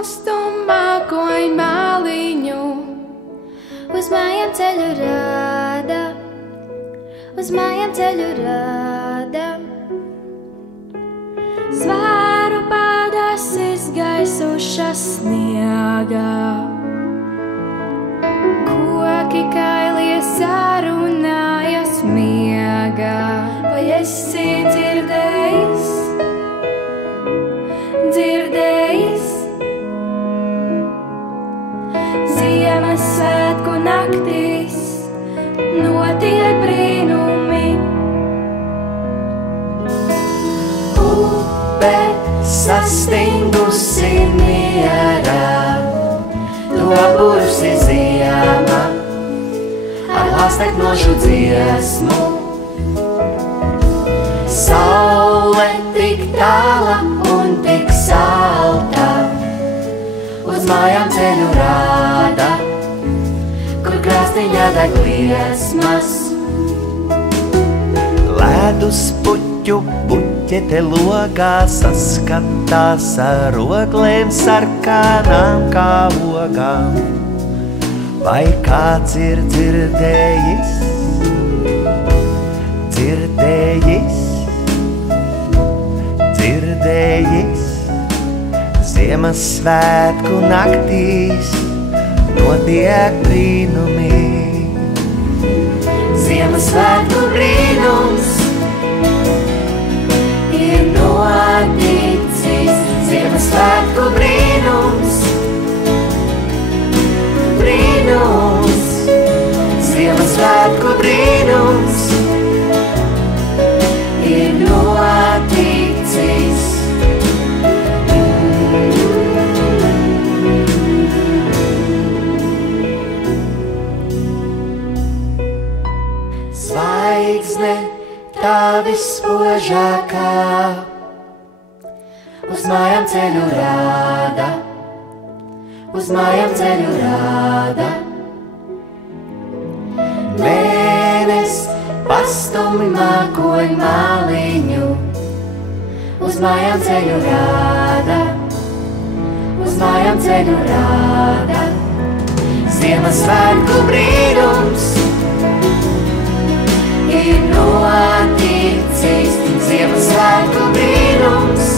pastu mākoņu māliņu. Uz mājām ceļu rāda, uz mājām ceļu rāda. Zvēru pēdas izgaisušas sniegā. Koki kailie sarunājas miegā. Vai esi dzirdējis, dzirdējis? Ziemassvētku naktīs notiek brīnumi. Upe sastingusi mierā, to bursi ziema ar lasteknošu dziesmu. Saule tik tāla un tik salta, uz mājām ceļu rāda, kur krāstiņā deg liesmas. Ledus puķu puķete logā saskatās ar oglēm sarkanām kā ogām. Vai kāds ir dzirdējis, dzirdējis, dzirdējis? Ziemassvētku naktīs notiek brīnumi. Ziemassvētku brīnums ir noticis. Ziemassvētku brīnums, brīnums. Ziemassvētku brīnums ir noticis. Zvaigzne tā vispožākā uz mājām ceļu rāda, uz mājām ceļu rāda. Mēnes pastumi mākoņu māliņu, uz mājām ceļu rāda, uz mājām ceļu rāda. Ziemassvētku brīnums ir noticis. Ziemassvētku brīnums